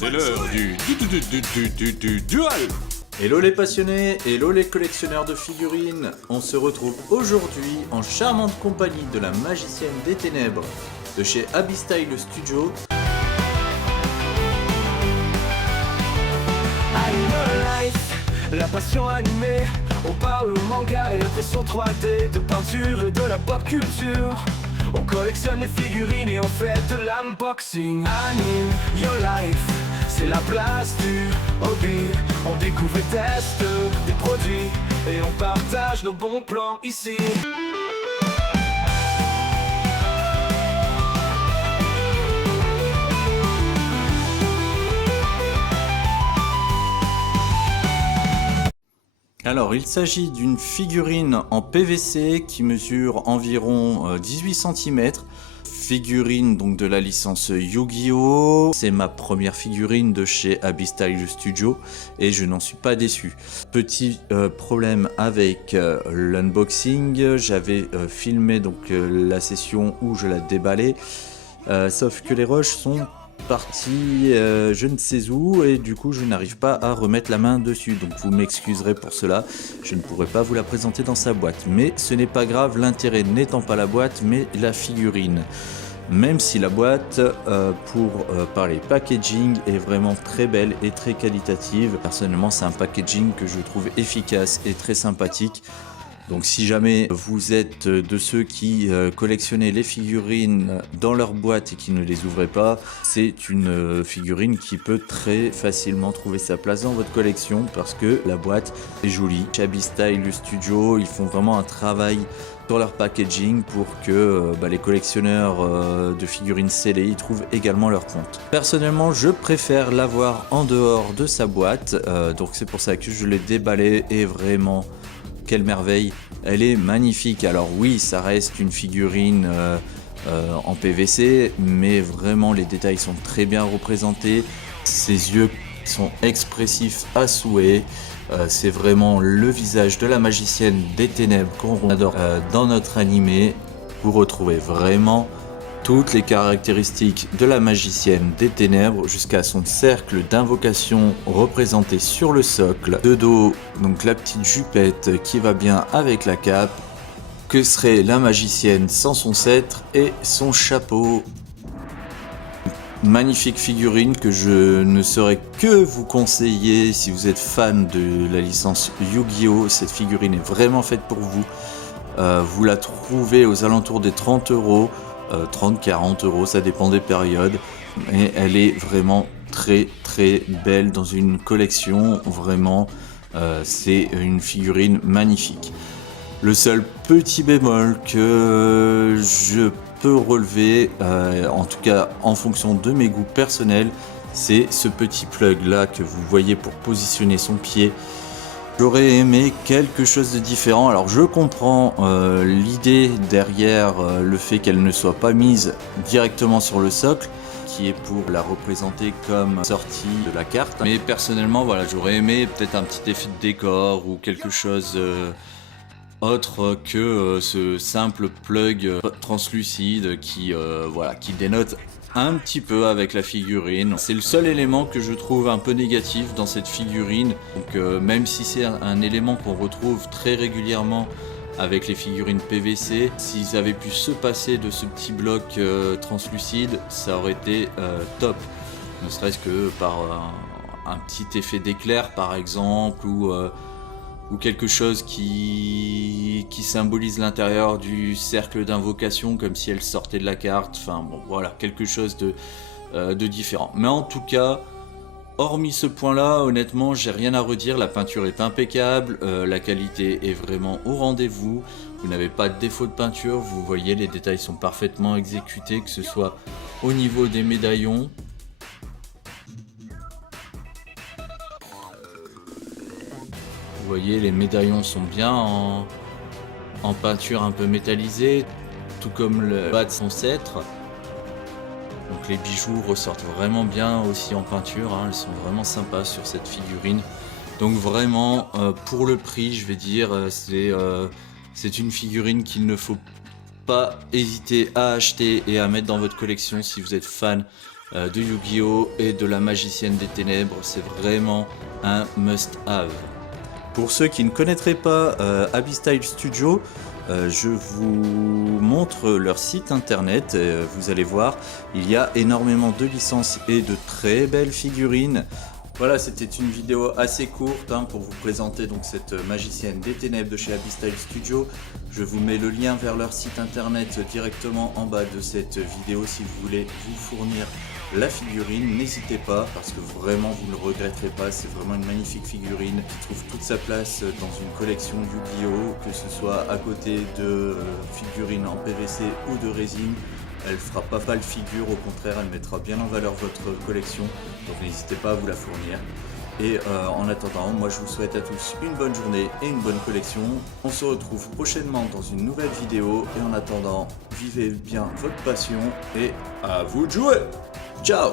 C'est l'heure du duel. Hello les passionnés, hello les collectionneurs de figurines. On se retrouve aujourd'hui en charmante compagnie de la magicienne des ténèbres de chez Abystyle Studio. La passion animée, on parle manga et impression 3D, de peinture et de la pop culture. On collectionne les figurines et on fait de l'unboxing. Anime your life, c'est la place du hobby. On découvre et teste des produits et on partage nos bons plans ici. Alors il s'agit d'une figurine en PVC qui mesure environ 18 cm. Figurine donc de la licence Yu-Gi-Oh! C'est ma première figurine de chez Abystyle Studio et je n'en suis pas déçu. Petit problème avec l'unboxing, j'avais filmé donc la session où je la déballais, sauf que les rushs sont partis je ne sais où et du coup je n'arrive pas à remettre la main dessus, donc vous m'excuserez pour cela, je ne pourrai pas vous la présenter dans sa boîte, mais ce n'est pas grave, l'intérêt n'étant pas la boîte mais la figurine. Même si la boîte, pour parler packaging, est vraiment très belle et très qualitative. Personnellement, c'est un packaging que je trouve efficace et très sympathique. Donc si jamais vous êtes de ceux qui collectionnaient les figurines dans leur boîte et qui ne les ouvrez pas, c'est une figurine qui peut très facilement trouver sa place dans votre collection parce que la boîte est jolie. Chez Abystyle Studio, ils font vraiment un travail sur leur packaging pour que les collectionneurs de figurines scellées y trouvent également leur compte. Personnellement, je préfère l'avoir en dehors de sa boîte, donc c'est pour ça que je l'ai déballé et vraiment... quelle merveille, elle est magnifique. Alors oui, ça reste une figurine en PVC, mais vraiment les détails sont très bien représentés. Ses yeux sont expressifs à souhait. C'est vraiment le visage de la magicienne des ténèbres qu'on adore dans notre animé. Vous retrouvez vraiment toutes les caractéristiques de la magicienne des ténèbres jusqu'à son cercle d'invocation représenté sur le socle. De dos, donc la petite jupette qui va bien avec la cape. Que serait la magicienne sans son sceptre et son chapeau? Magnifique figurine que je ne saurais que vous conseiller si vous êtes fan de la licence Yu-Gi-Oh! Cette figurine est vraiment faite pour vous. Vous la trouvez aux alentours des 30 €. 30-40 €, ça dépend des périodes, mais elle est vraiment très très belle dans une collection, vraiment c'est une figurine magnifique. Le seul petit bémol que je peux relever, en tout cas en fonction de mes goûts personnels, c'est ce petit plug là que vous voyez pour positionner son pied. J'aurais aimé quelque chose de différent. Alors je comprends l'idée derrière le fait qu'elle ne soit pas mise directement sur le socle, qui est pour la représenter comme sortie de la carte. Mais personnellement, voilà, j'aurais aimé peut-être un petit effet de décor ou quelque chose autre que ce simple plug translucide qui dénote un petit peu avec la figurine. C'est le seul élément que je trouve un peu négatif dans cette figurine. Donc même si c'est un élément qu'on retrouve très régulièrement avec les figurines PVC, s'ils avaient pu se passer de ce petit bloc translucide, ça aurait été top. Ne serait-ce que par un petit effet d'éclair par exemple, ou quelque chose qui symbolise l'intérieur du cercle d'invocation comme si elle sortait de la carte, enfin bon voilà, quelque chose de différent. Mais en tout cas, hormis ce point là, honnêtement j'ai rien à redire, la peinture est impeccable, la qualité est vraiment au rendez-vous, vous n'avez pas de défaut de peinture, vous voyez les détails sont parfaitement exécutés, que ce soit au niveau des médaillons. Vous voyez, les médaillons sont bien en peinture un peu métallisée, tout comme le bas de son sceptre. Donc les bijoux ressortent vraiment bien aussi en peinture, hein, ils sont vraiment sympas sur cette figurine. Donc vraiment, pour le prix, je vais dire, c'est une figurine qu'il ne faut pas hésiter à acheter et à mettre dans votre collection si vous êtes fan de Yu-Gi-Oh! Et de la Magicienne des Ténèbres. C'est vraiment un must-have. Pour ceux qui ne connaîtraient pas Abyss Style Studio, je vous montre leur site internet. Vous allez voir, il y a énormément de licences et de très belles figurines. Voilà, c'était une vidéo assez courte pour vous présenter donc cette Magicienne des Ténèbres de chez Abyss Style Studio. Je vous mets le lien vers leur site internet directement en bas de cette vidéo si vous voulez vous fournir la figurine. N'hésitez pas parce que vraiment vous ne le regretterez pas. C'est vraiment une magnifique figurine qui trouve toute sa place dans une collection Yu-Gi-Oh! Que ce soit à côté de figurines en PVC ou de résine. Elle fera pas mal figure, au contraire elle mettra bien en valeur votre collection, donc n'hésitez pas à vous la fournir. Et en attendant, moi je vous souhaite à tous une bonne journée et une bonne collection. On se retrouve prochainement dans une nouvelle vidéo et en attendant, vivez bien votre passion et à vous de jouer. Ciao.